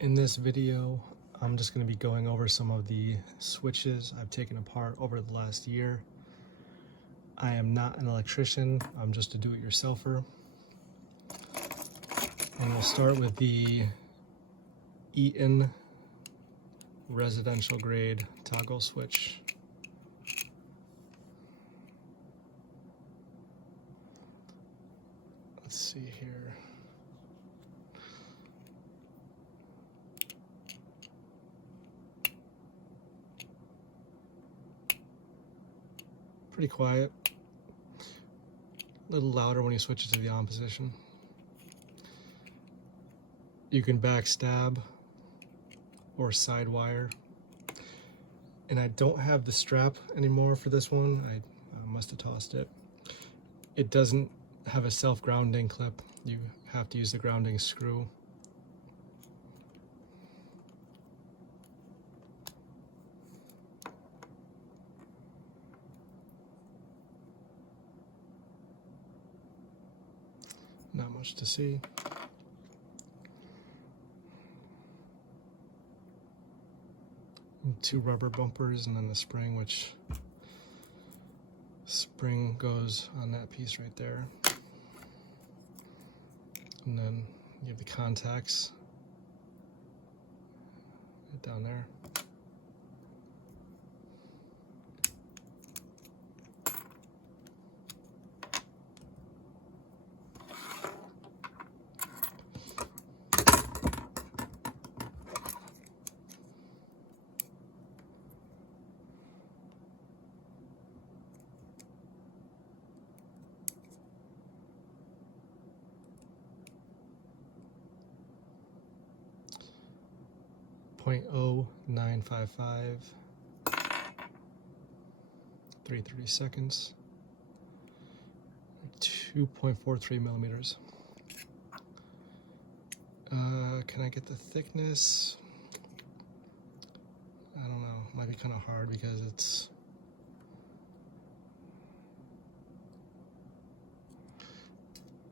In this video, I'm just going to be going over some of the switches I've taken apart over the last year. I am not an electrician, I'm just a do-it-yourselfer. And we'll start with the Eaton residential grade toggle switch. Let's see here. Pretty quiet. A little louder when you switch it to the on position. You can backstab or side wire. And I don't have the strap anymore for this one. I must have tossed it. It doesn't have a self-grounding clip. You have to use the grounding screw. Not much to see. And two rubber bumpers and then the spring, which spring goes on that piece right there. And then you have the contacts right down there. .0955, 330 seconds, 2.43 millimeters. Can I get the thickness? I don't know, might be kind of hard because it's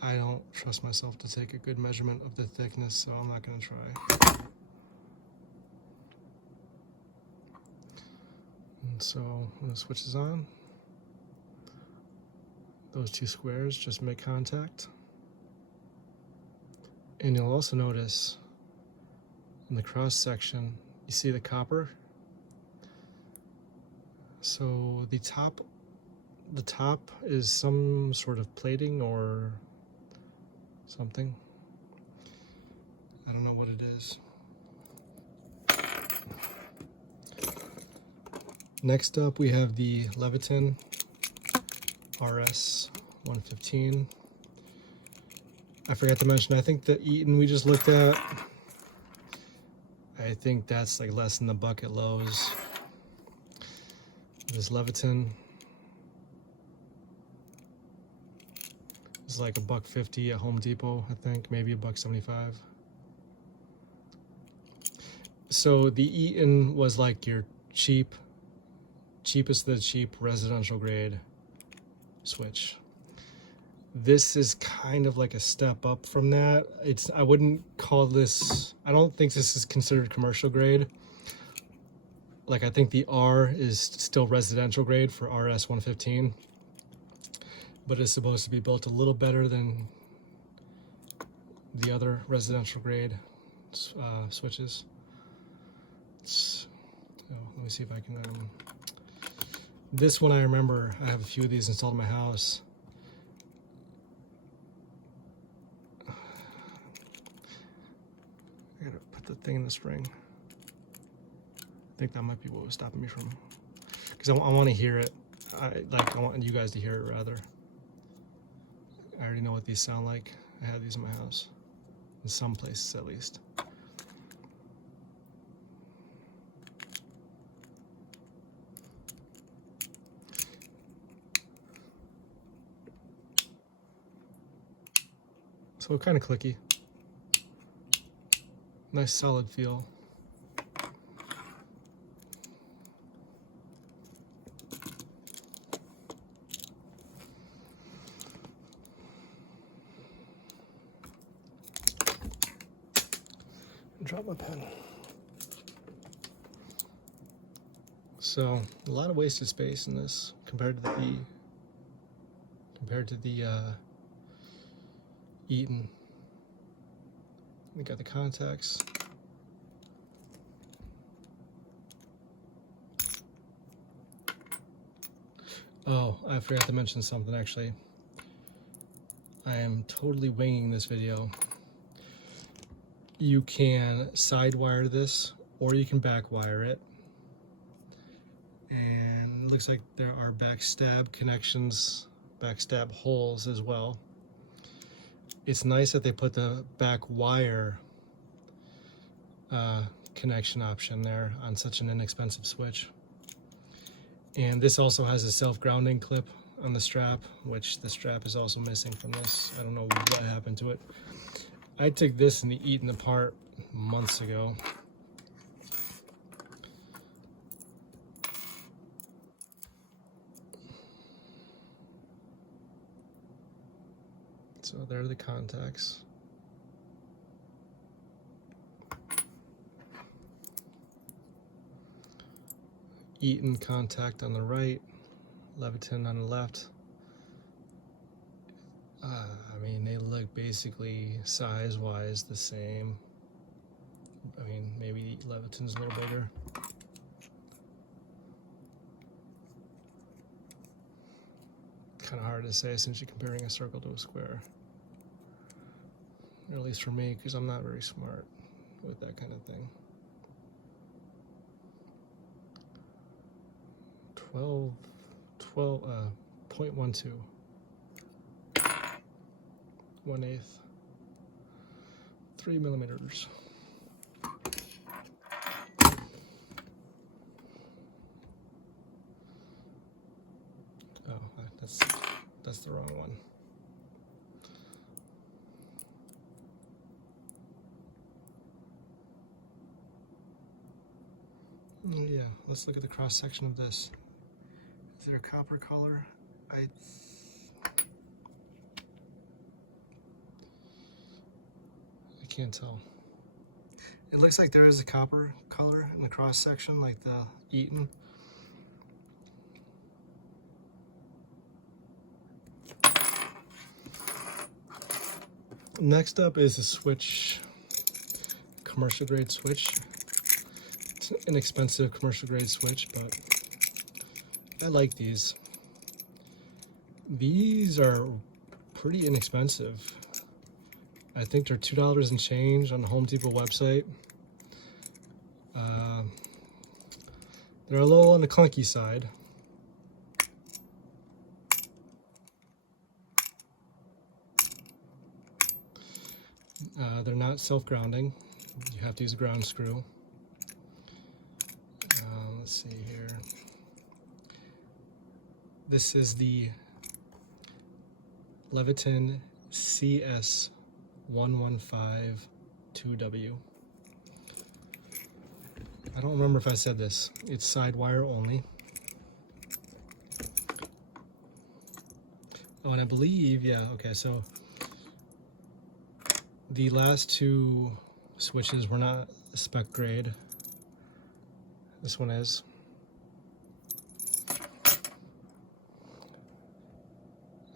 I don't trust myself to take a good measurement of the thickness, so I'm not going to try. And so when the switch is on, those two squares just make contact. And you'll also notice in the cross section, you see the copper. So the top is some sort of plating or something. I don't know what it is. Next up, we have the Leviton RS 115. I forgot to mention, I think the Eaton we just looked at, I think that's like less than the buck at Lowe's. This Leviton is like $1.50 at Home Depot, I think, maybe $1.75. So the Eaton was like your cheapest of the cheap residential grade switch. This is kind of like a step up from that. I wouldn't call this, I don't think this is considered commercial grade. Like, I think the R is still residential grade for RS 115, but it's supposed to be built a little better than the other residential grade switches. Let me see if I can this one I remember, I have a few of these installed in my house. I gotta put the thing in the spring. I think that might be what was stopping me from, because I want to hear it. I want you guys to hear it rather. I already know what these sound like. I have these in my house, in some places at least. So kind of clicky. Nice solid feel. Drop my pen. So a lot of wasted space in this compared to the Eaton. We got the contacts. Oh, I forgot to mention something actually. I am totally winging this video. You can side wire this or you can back wire it. And it looks like there are backstab connections, backstab holes as well. It's nice that they put the back wire connection option there on such an inexpensive switch. And this also has a self-grounding clip on the strap, which the strap is also missing from this. I don't know what happened to it. I took this and the Eaton apart months ago. So there are the contacts. Eaton contact on the right, Leviton on the left. I mean, they look basically size-wise the same. I mean, maybe Leviton's a little bigger. Kind of hard to say since you're comparing a circle to a square. Or at least for me, because I'm not very smart with that kind of thing. 0.12, 1/8, 3 millimeters. Oh, that's the wrong one. Yeah, let's look at the cross section of this. Is there a copper color? I can't tell. It looks like there is a copper color in the cross section, like the Eaton. Next up is a switch, commercial grade switch. It's an inexpensive commercial grade switch, but I like these. These are pretty inexpensive. I think they're $2 and change on the Home Depot website. They're a little on the clunky side. They're not self-grounding. You have to use a ground screw. Let's see here. This is the Leviton CS1152W. I don't remember if I said this. It's side wire only. Oh, and I believe, yeah, okay, so the last two switches were not spec grade. This one is.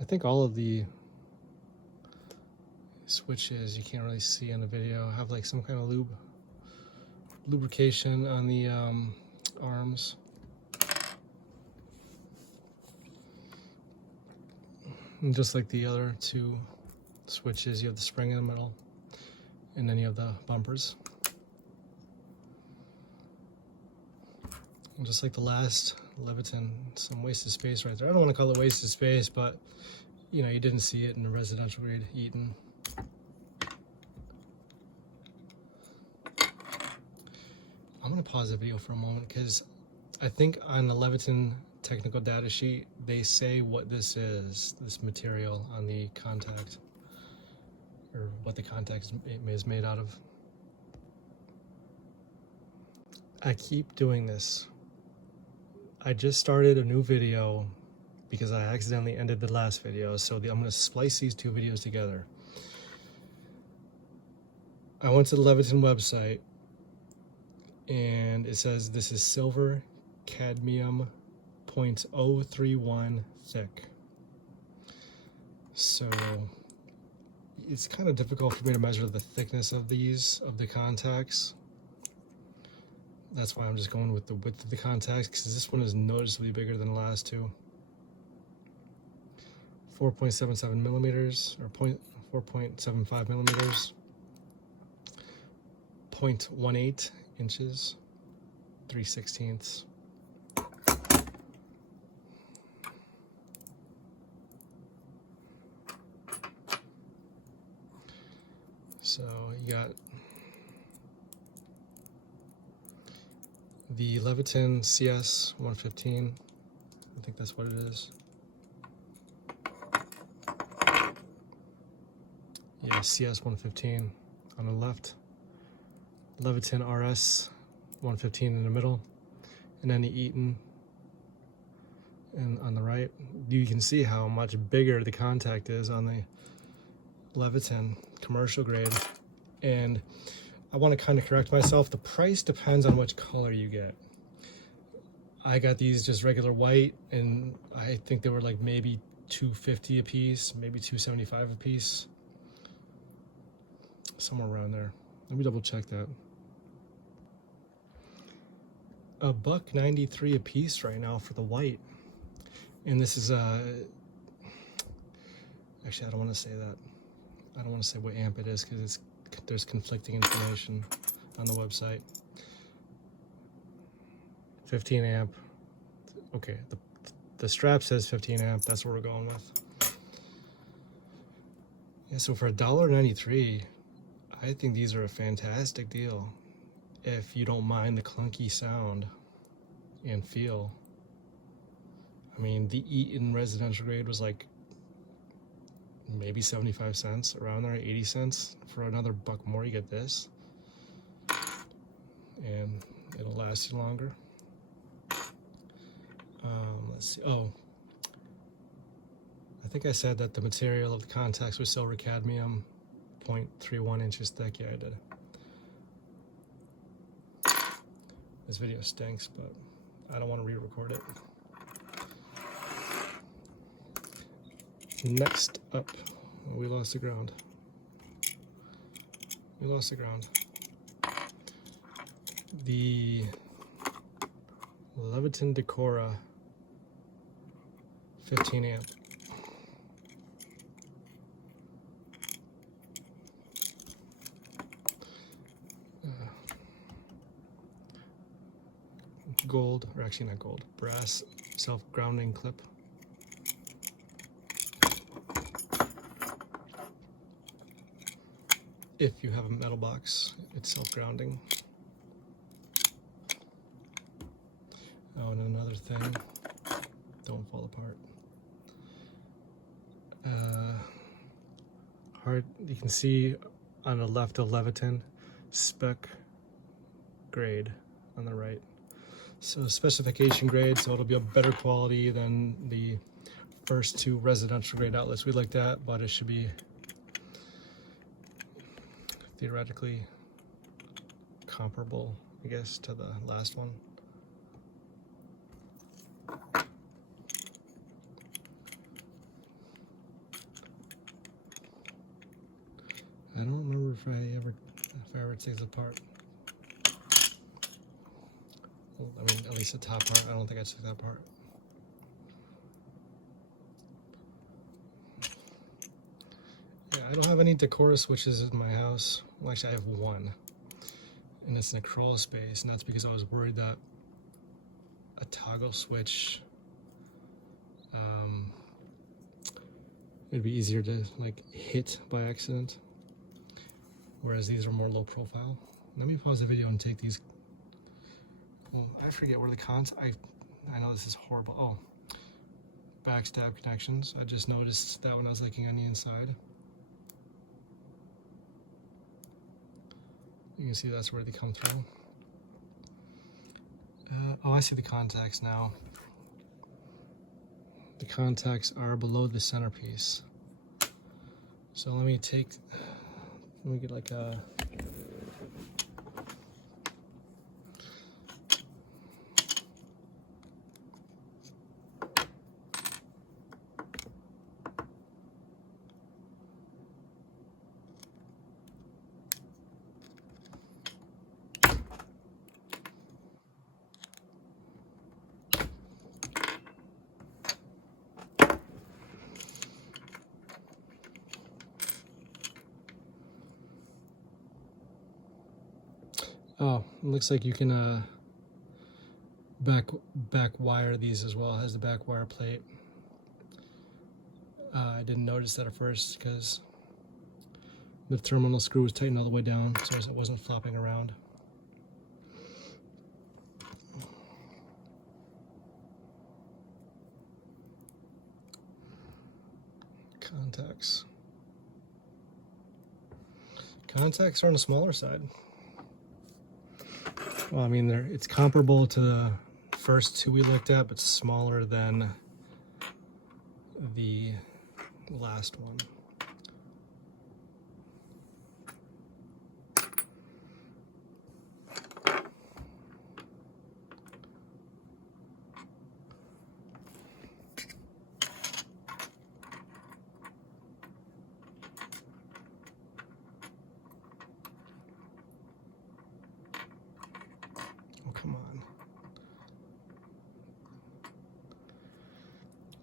I think all of the switches, you can't really see in the video, have like some kind of lubrication on the arms. And just like the other two switches, you have the spring in the middle, and then you have the bumpers. And just like the last Leviton, some wasted space right there. I don't want to call it wasted space, but you know, you didn't see it in the residential grade Eaton. I'm going to pause the video for a moment because I think on the Leviton technical data sheet, they say what this is, this material on the contact, or what the contact is made out of. I keep doing this. I just started a new video because I accidentally ended the last video, so I'm going to splice these two videos together. I went to the Leviton website and it says this is silver cadmium 0.031 thick. So it's kind of difficult for me to measure the thickness of these, of the contacts. That's why I'm just going with the width of the contacts, because this one is noticeably bigger than the last two. 4.77 millimeters, or 4.75 millimeters. 0.18 inches, 3/16. So you got the Leviton CS 115. I think that's what it is. Yeah, CS 115 on the left. Leviton RS 115 in the middle, and then the Eaton and on the right. You can see how much bigger the contact is on the Leviton commercial grade. And I want to kind of correct myself. The price depends on which color you get. I got these just regular white, and I think they were like maybe $2.50 a piece, maybe $2.75 a piece, somewhere around there. Let me double check that. $1.93 a piece right now for the white, and this is actually, I don't want to say that. I don't want to say what amp it is, because there's conflicting information on the website. 15 amp. Okay, the strap says 15 amp. That's what we're going with. Yeah, so for $1.93, I think these are a fantastic deal. If you don't mind the clunky sound and feel. I mean, the Eaton residential grade was like maybe 75 cents, around there, 80 cents. For another buck more, you get this. And it'll last you longer. Let's see. Oh, I think I said that the material of the contacts was silver cadmium, 0.31 inches thick. Yeah, I did. This video stinks, but I don't want to re-record it. Next up, we lost the ground. We lost the ground. The Leviton Decora 15 amp. Gold, or actually not gold, brass self-grounding clip. If you have a metal box, it's self-grounding. Oh, and another thing, don't fall apart. You can see on the left of Leviton, spec grade on the right. So specification grade, so it'll be a better quality than the first two residential grade outlets we looked at, but it should be theoretically comparable, I guess, to the last one. I don't remember if I ever take it apart. Well, I mean, at least the top part. I don't think I took that part. Yeah, I don't have any Decora switches in my house. Well, actually, I have one, and it's in a crawl space, and that's because I was worried that a toggle switch, it'd be easier to like hit by accident, whereas these are more low profile. Let me pause the video and take these. Well, I forget where the I know this is horrible. Oh, backstab connections. I just noticed that when I was looking on the inside. You can see that's where they come through. Oh, I see the contacts now. The contacts are below the centerpiece. So let me get like a Oh, it looks like you can back wire these as well. It has the back wire plate. I didn't notice that at first because the terminal screw was tightened all the way down, so it wasn't flopping around. Contacts. Contacts are on the smaller side. Well, I mean, it's comparable to the first two we looked at, but smaller than the last one. Oh, come on.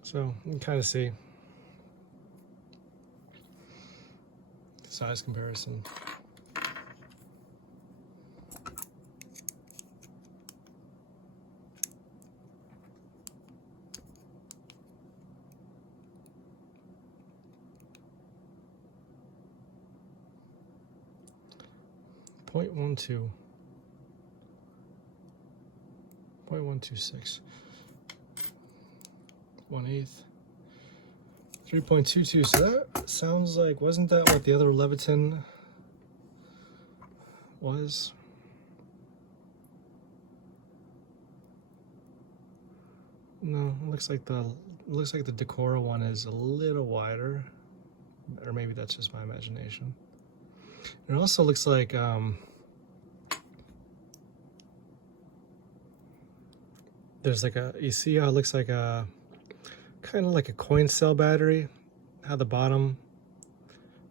So you can kind of see the size comparison. .12. 0.126. 1/8. 3.22. So that sounds like, wasn't that what the other Leviton was? No, it looks like the Decora one is a little wider, or maybe that's just my imagination. It also looks like there's like you see how it looks like a kind of like a coin cell battery, how the bottom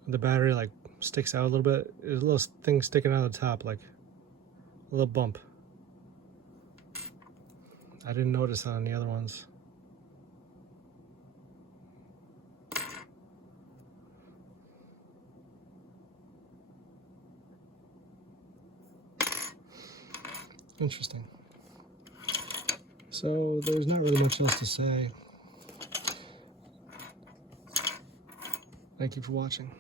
of the battery like sticks out a little bit. There's a little thing sticking out of the top, like a little bump. I didn't notice that on the other ones. Interesting. So there's not really much else to say. Thank you for watching.